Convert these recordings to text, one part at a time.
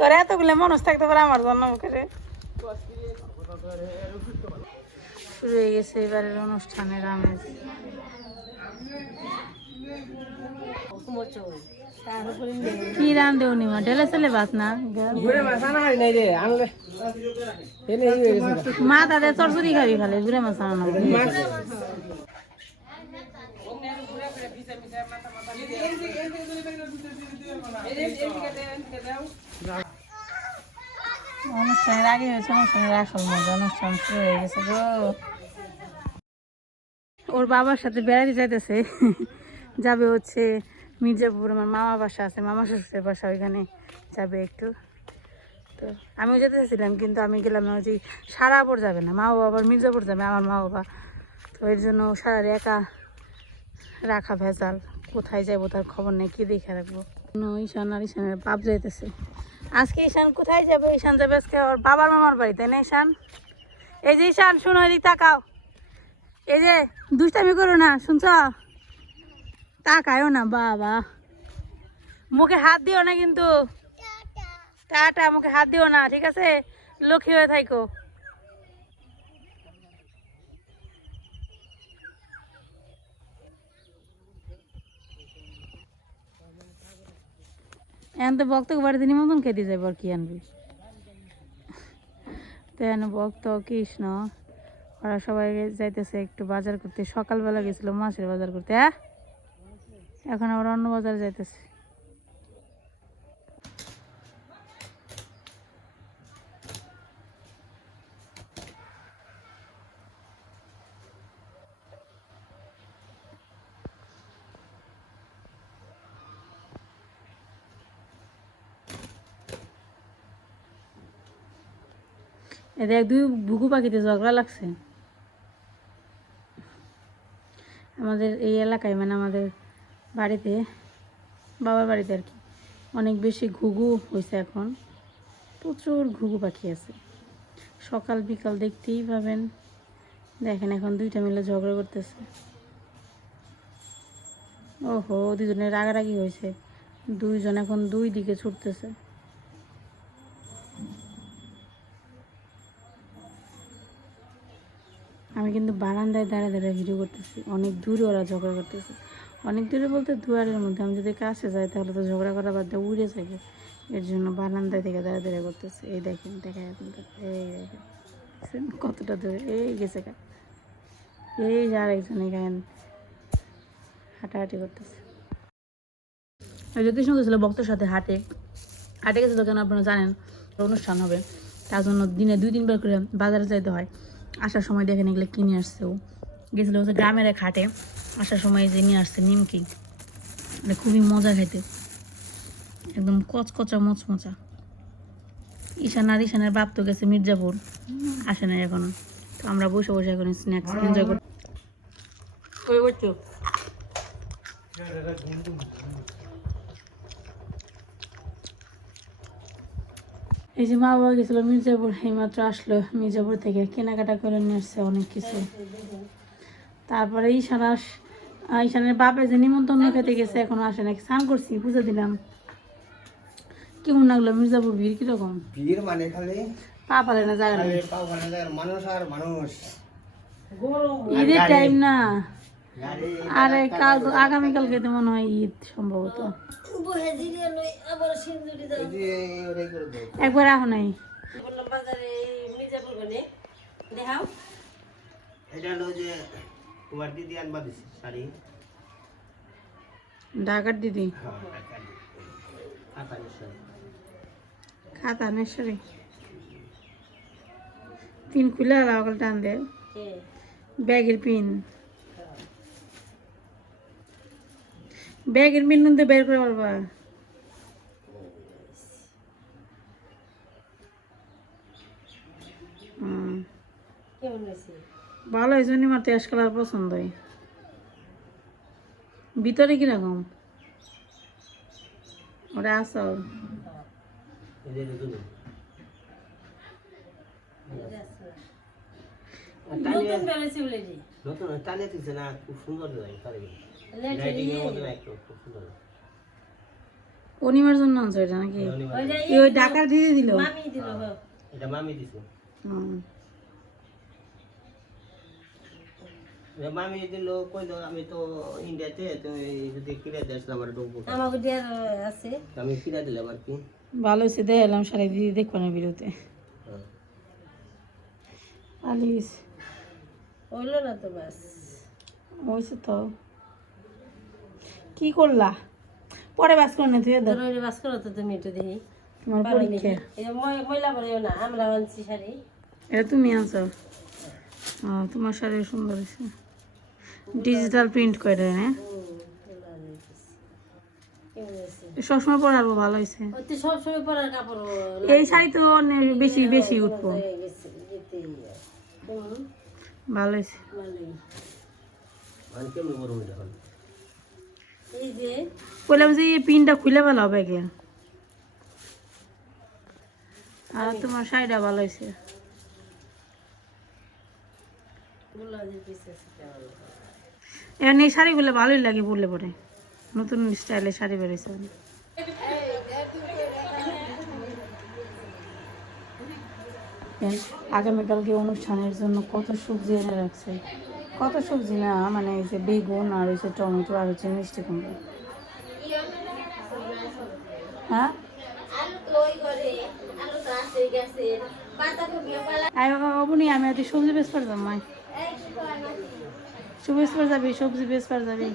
তোর এতগুলো মানুষ থাকতে পারে আমার জন্য করে শুরু হয়ে গেছে এবারের অনুষ্ঠানের আমেজ। কি রান দেওনি মা ঢেলে ছেলে ভাত না মা তাদের চরচুরি খাবি খালে ঘুরে মাছ আনানো অনুষ্ঠানের আগে হয়েছে অনুষ্ঠানের আসল মজা অনুষ্ঠান শুরু হয়ে গেছে গো। ওর বাবার সাথে বেড়াতে যাইতেছে যাবে হচ্ছে মির্জাপুর আমার মামা বাসা আছে মামা শ্বশুরের বাসা ওইখানে যাবে একটু। তো আমিও যেতে চাইছিলাম কিন্তু আমি গেলাম না যে সারাপুর যাবে না মা বাবা আবার মির্জাপুর যাবে আমার মা বাবা। তো এর জন্য সারার একা রাখা ভেজাল কোথায় যাবো তার খবর নেই কি দেখে রাখবো। ঈশান আর ঈশানের বাপ যাইতেছে আজকে। ঈশান কোথায় যাবে? ঈশান যাবে আজকে ওর বাবার মামার বাড়িতে না ঈশান? এই যে ঈশান শুনো এদিক তাকাও, এই যে দুষ্টামি করো না শুনছ, তাকায়ও না বাবা, মুখে হাত দিও না কিন্তু, টাটা, মুখে হাত দিও না ঠিক আছে, লক্ষ্মী হয়ে থাকো। এখন তো বক্ত বাড়িতে নিমন্ত্রণ খেতে যাবো আর কি আনবি তো এনে বক্ত কৃষ্ণ ওরা সবাই যাইতেছে একটু বাজার করতে, সকালবেলা গেছিল মাছের বাজার করতে, হ্যাঁ এখন আবার অন্য বাজারে যাইতেছে। এদের দুই বুকু পাখিতে ঝগড়া লাগছে আমাদের এই এলাকায়, মানে আমাদের বাড়িতে, বাবার বাড়িতে আর কি, অনেক বেশি ঘুঘু হয়েছে এখন, প্রচুর ঘুঘু পাখি আছে, সকাল বিকাল দেখতেই পাবেন। দেখেন এখন দুইটা মিলে ঝগড়া করতেছে, ওহো দুজনের রাগারাগি হয়েছে, দুইজন এখন দুই দিকে ছুটতেছে। আমি কিন্তু বারান্দায় দাঁড়িয়ে দাঁড়িয়ে ভিডিও করতেছি, অনেক দূরে ওরা ঝগড়া করতেছে, অনেক দূরে বলতে দুয়ারের মধ্যে, আমি যদি কাছে যাই তাহলে তো ঝগড়া করা বাদ দিয়ে উড়ে যাবে, এর জন্য বারান্দায় থেকে দাঁড়িয়ে দাঁড়িয়ে করতেছে। এই দেখেন দেখা এখন, এই দেখেন কতটা দূরে, এই গেছে গা, এই যে আরেকজন এখানে হাঁটাহাঁটি করতেছে। ওই যে কৃষ্ণ গেছিলো ভক্তের সাথে হাটে হাটে গেছিলো কেন আপনারা জানেন, অনুষ্ঠান হবে তার জন্য দিনে 2-3 বার করে বাজারে যাইতে হয়। আসার সময় দেখেন এগুলো কিনে আসছে, ও গেছিলো হচ্ছে গ্রামের এক হাটে, আসার সময় যে নিয়ে আসছে নিমকি, মানে খুবই মজা খাইতে, একদম কচকচা মচমচা। ঈশান আর ঈশানের বাপ তো গেছে মির্জাপুর, আসে না এখনো, তো আমরা বসে বসে এখন স্ন্যাক্স এনজয় করি। এই যে মা বাবা গেছিল মির্জাপুর, এইমাত্র আসলো মির্জাপুর থেকে, কেনাকাটা করে নিয়ে আসছে অনেক কিছু। তারপরে ঈশানের বাপে যে নিমন্ত্রণ খেতে গেছে এখনো আসে নাকি, স্নান করছি বুঝে দিলাম। কেমন লাগলো মির্জাপুর ভিড় কিরকম? ভিড় মানে খালি পা পালে না জায়গা, মানুষ আর মানুষ, ঈদের টাইম না, আরে কাল আগামীকালকে তো মনে হয় ঈদ সম্ভবত, একবার আহ নাই ঢাকার দিদি খাতা নেশরি পিন খুলে আলাদা টান দে, ব্যাগের পিন, ব্যাগের পিন কিন্তু বের করে পারবা। ভালো হয়েছে, আমার তো অ্যাশ কালার পছন্দ হয়। ভিতরে কিরকম ওটা আসল, অনিমার জন্য আনছো এটা নাকি? ওই ডাকার দিদি দিল? মামি দিল। এটা মামি দিছে। হুম। মামি দিল কইলো আমি তো ইন্ডিয়াতে তুমি যদি কিনে দেস আমার ডুবো আমাকে দেয়ার আছে। আমি কিনে দিলাম আর কি। ভালো হয়েছে দেখলাম সারা দিদি দেখবো না বিরুতে হ্যাঁ। আলিস হইলো না তো বাস। হয়েছে তো কি করলা পরে বাস করে না তুই তোর ওই বাস করো তো তুমি একটু দেখি। তোমার পরীক্ষা এই ময়লা পড়েও না, আমরা আনছি শাড়ি। এটা তুমি আনছো? তোমার শাড়ি সুন্দর হয়েছে, ডিজিটাল প্রিন্ট করে হ্যাঁ সবসময় পরাবো, ভালো হয়েছে। তুই সবসময় পরার কাপড় এই শাড়ি তো অনেক বেশি বেশি উঠবো, হয়ে গেছে যেতে। ভালো হয়েছে। ভালোই। মানে কেমন বড় হয়ে এখন এই যে বললাম যে এই পিনটা খুলে ভালো হবে গিয়া। আর তোমার শাড়িটা ভালো হয়েছে। ব্লাউজের পিস আছে কেমন। এখন এই শাড়িগুলো ভালোই লাগে পরলে পরে, নতুন স্টাইলের শাড়ি বেরিয়েছে। আগামীকালকে অনুষ্ঠানের জন্য কত সবজি এনে রাখছে, কত সবজি না মানে এই যে বেগুন আর হচ্ছে টমেটো আর হচ্ছে মিষ্টি কুমড়ো। হ্যাঁ অবনি আমি আর সবজি বেশ পারতাম মাই, বেশ পার যাবি সবজি বেশ পার যাবি।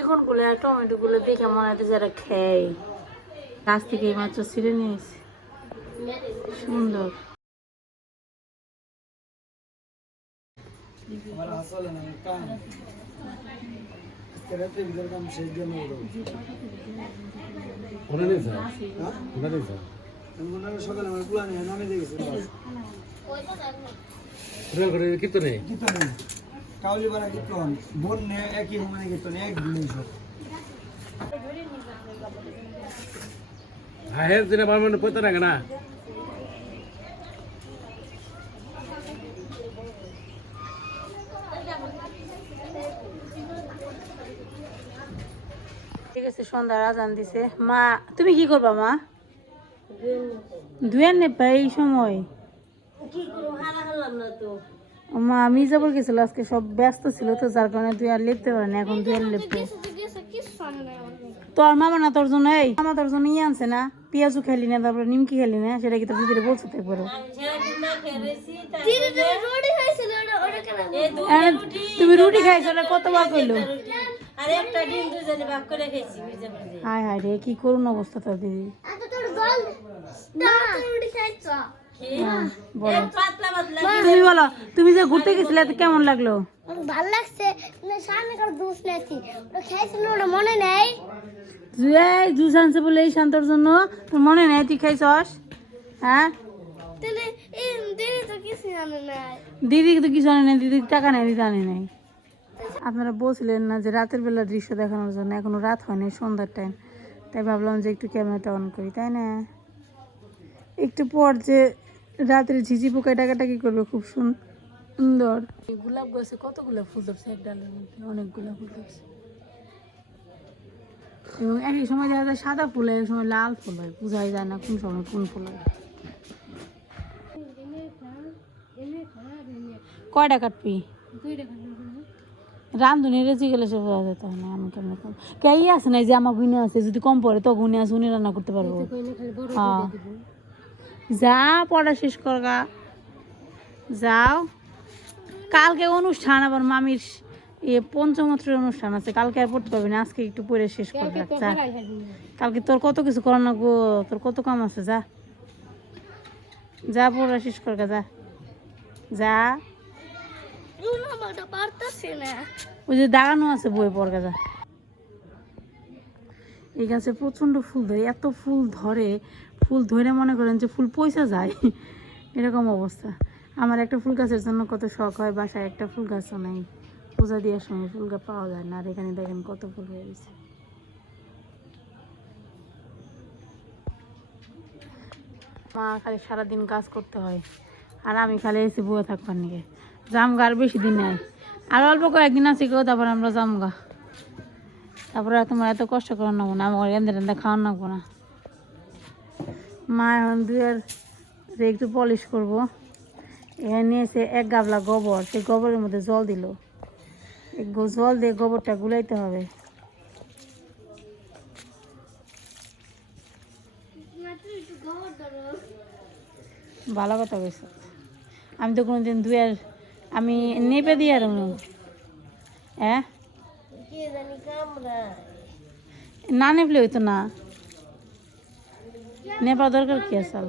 এখন গুলো আর টমেটো গুলো দেখে মনে হয় যারা খেয়ে গাছ থেকে এই মাত্র ছিঁড়ে নিয়েছে, সুন্দর। সকালে আমার পুরা নেই নামে দেখেছি কীর্তনে কীর্তনে কাউলিপাড়া কীর্তন বন্যে একই সমানে কীর্তন একদিনই সব হায়ের দিনে বার মানে পয়তা রাখে না ঠিক আছে, সন্ধ্যার আজান দিছে। মা তুমি কি করবা মা? ধুয়েন নেপা এই সময়? কি করবো, হারা হলাম না তো। মা মির্জাপুর গেছিল আজকে, সব ব্যস্ত ছিল তো যার কারণে তুই আর লেপতে পারে না, এখন তুই আর লেপতে। তোর মামা না তোর জন্য, এই মামা তোর জন্য ইয়ে আনছে না, পেঁয়াজু খেলি না, তারপরে নিমকি খেলি না, সেটা কি তোর দিদিরে বলছো তো একবারও? তুমি রুটি খাইছো, ওটা কতবার কইলো? আর একটা ডিম দুজনে ভাগ করে খেয়েছি মির্জাপুরে। হায় হায় রে, কি করুন অবস্থা তোর দিদি। বলো পাতলা পাতলা তুমি বলো, তুমি যে ঘুরতে গেছিলে তো কেমন লাগলো? ভালো লাগছে, সামনে কার জুস লেছি ওটা খাইছিল, ওটা মনে নেই। জুস আনছে বলে এই শান্তর জন্য, তোর মনে নেই তুই খাইছস? হ্যাঁ তাহলে এই দিদি তো কিছু জানে না। দিদি তো কিছু আনে নাই, দিদির টাকা নেই, দিদি আনে নাই। আপনারা বলছিলেন না যে রাতের বেলা দৃশ্য দেখানোর জন্য, এখনো রাত হয়নি, সন্ধ্যার টাইম, তাই ভাবলাম যে একটু ক্যামেরাটা অন করি, তাই না? একটু পর যে রাতের ঝিঝি পোকায় টাকাটাকি করবে, খুব সুন্দর। গোলাপ গাছে কতগুলো ফুল ধরছে এক ডালের মধ্যে, অনেকগুলো ফুল ধরছে। এবং একই সময় দেখা যায় সাদা ফুল হয়, এক সময় লাল ফুল হয়, বোঝাই যায় না কোন সময় কোন ফুল হয়। কয়টা কাটবি? রান্ধুনি রেজি গেলে সে বোঝা যেত না, আমি কেমন কম কে আছে না, যে আমার গুনে আছে, যদি কম পড়ে তো গুনে আছে, উনি রান্না করতে পারবো। হ্যাঁ যা পড়া শেষ করগা, যাও। কালকে অনুষ্ঠান, আবার মামির পঞ্চমত্রের অনুষ্ঠান আছে, কালকে আর পড়তে পারবি না, আজকে একটু পড়ে শেষ করবে। যা, কালকে তোর কত কিছু করার না গো, তোর কত কাম আছে, যা যা পড়া শেষ করগা, যা যা। ওই যে দাঁড়ানো আছে বই পড়গা, যা। এই গাছে প্রচণ্ড ফুল ধরে, এত ফুল ধরে, ফুল ধরে মনে করেন যে ফুল পয়সা যায়, এরকম অবস্থা। আমার একটা ফুল গাছের জন্য কত শখ হয়, বাসায় একটা ফুল গাছও নাই, পূজা দেওয়ার সময় ফুল গাছ পাওয়া যায় না। আর এখানে দেখেন কত ফুল হয়ে গেছে। মা খালি সারাদিন কাজ করতে হয়, আর আমি খালি এসে বয়ে থাকবার নিয়ে জামগা। আর বেশি দিন নাই, আর অল্প কয়েকদিন আছে কেউ, তারপর আমরা জামগা, তারপরে তোমার এত কষ্ট করার নেবো না, আমার এন্দে টেন্দে খাওয়ার নেবো না। মা এখন দুয়ার একটু পলিশ করবো। এখানে নিয়েছে 1 গাবলা গোবর, সেই গোবরের মধ্যে জল দিল। জল দিয়ে গোবরটা গুলাইতে হবে। ভালো কথা কইছো। আমি তো কোনোদিন দুয়ার আমি নেপে দিয়ে আর হ্যাঁ না নেপলে হইতো না, নেপা দরকার কি আসাল।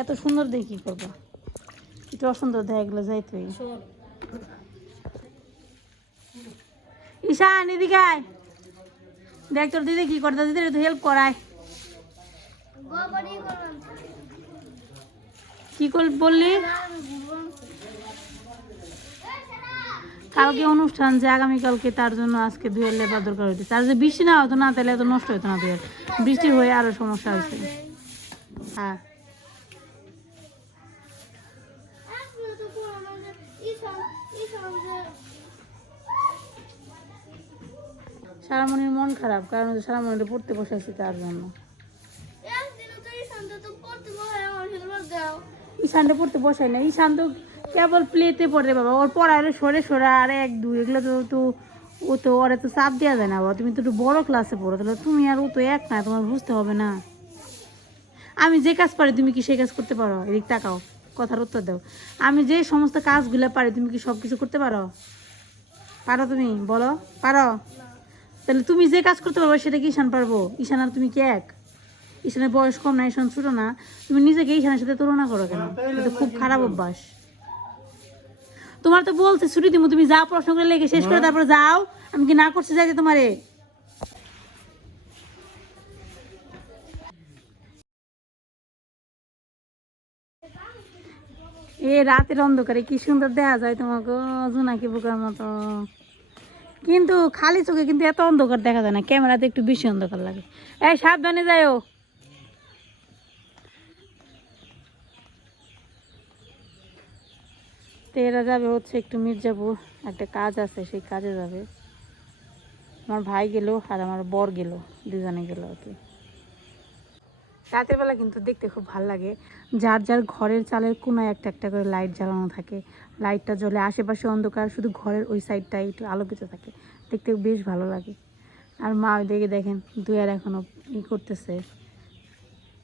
এত সুন্দর দিয়ে কি করবো, একটু অসুন্দর দেখা গেলে যাইতে। ঈশান এদিকে আয়, দেখ তোর দিদি কি করতে, দিদি একটু হেল্প করায়। কি কর বললি? কালকে অনুষ্ঠান যে আগামীকালকে, তার জন্য আজকে দুয়ের লেবার দরকার হইতেছে। আর যে বৃষ্টি না হতো না তাহলে এত নষ্ট হতো না দুয়ের, বৃষ্টি হয়ে আরো সমস্যা হয়েছে। হ্যাঁ সারামণির মন খারাপ, কারণ সারামণিটা পড়তে বসেছি তার জন্য। ঈশানটা পড়তে বসাই না, ঈশান তো কেবল প্লেতে পড়ে বাবা। ওর পড়া হলে সরে সরা আর 1 2 এগুলো তো ও তো ওরা তো চাপ দেওয়া যায় না বাবা। তুমি তো একটু বড় ক্লাসে পড়ো, তাহলে তুমি আর ও তো এক না, তোমার বুঝতে হবে না। আমি যে কাজ পারি তুমি কি সেই কাজ করতে পারো? এদিক তাকাও, কথার উত্তর দাও। আমি যে সমস্ত কাজগুলো পারি তুমি কি সব কিছু করতে পারো? পারো তুমি বলো, পারো? তাহলে তুমি যে কাজ করতে পারবো সেটা কি ঈশান পারবো? ঈশান আর তুমি কি এক? ঈশানের বয়স কম না, ঈশান ছোটো না। তুমি নিজেকে ঈশানের সাথে তুলনা করো কেন? এটা খুব খারাপ অভ্যাস। তোমার তো বলছে ছুটি দিব, তুমি যাও প্রশ্ন করে লেগে শেষ করে তারপরে যাও। আমি কি না করছি যাইতে তোমারে? এ রাতের অন্ধকারে কি সুন্দর দেখা যায় তোমাকে, জোনাকি পোকার মতো। কিন্তু খালি চোখে কিন্তু এত অন্ধকার দেখা যায় না, ক্যামেরাতে একটু বেশি অন্ধকার লাগে। এই সাবধানে যাইও। তো এরা যাবে হচ্ছে একটু মির্জাপুর, একটা কাজ আছে, সেই কাজে যাবে। আমার ভাই গেল আর আমার বর গেল, দুজনে গেল আর কি। রাতের বেলা কিন্তু দেখতে খুব ভালো লাগে, যার যার ঘরের চালের কোনায় একটা একটা করে লাইট জ্বালানো থাকে। লাইটটা জ্বলে, আশেপাশে অন্ধকার, শুধু ঘরের ওই সাইডটাই একটু আলোকিত থাকে, দেখতে বেশ ভালো লাগে। আর মা ওই দিকে দেখেন দুয়ার এখনও করতেছে,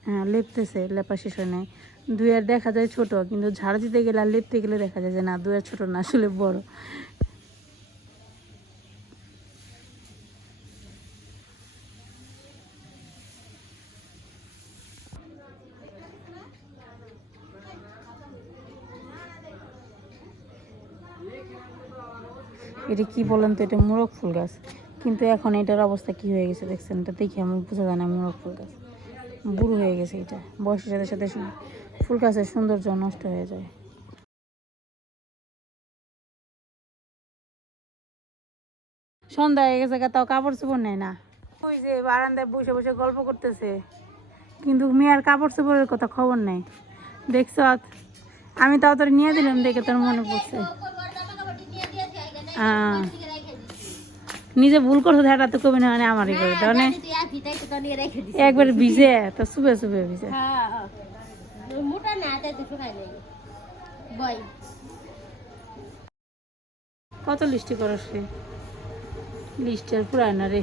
হ্যাঁ লেপতেছে, লেপা শেষ হয় নাই। দুয়ার দেখা যায় ছোট, কিন্তু ঝাড় দিতে গেলে আর লেপতে গেলে দেখা যায় যে না, দুয়ার ছোট না, আসলে বড়। এটা কি বলেন তো, এটা মোরগ ফুল গাছ, কিন্তু এখন এটার অবস্থা কি হয়ে গেছে দেখছেন? এটা দেখে আমি বোঝা যায় না মোরগ ফুল গাছ, বুড়ো হয়ে গেছে। এটা বয়সের সাথে সাথে ফুল গাছের সৌন্দর্য নষ্ট হয়ে যায়। সন্ধ্যা হয়ে গেছে, তাও কাপড় চোপড় নেয় না। ওই যে বারান্দায় বসে বসে গল্প করতেছে, কিন্তু মেয়ের কাপড় চোপড়ের কথা খবর নেই। দেখছ, আমি তাও তোর নিয়ে দিলাম দেখে তোর মনে পড়ছে। নিজে ভুল করছো, এটা তো কবি না, মানে আমারই করে তাহলে একবার ভিজে তো শুবে শুবে ভিজে। কত লিস্টি করস রে, লিস্টের পুরায় না রে।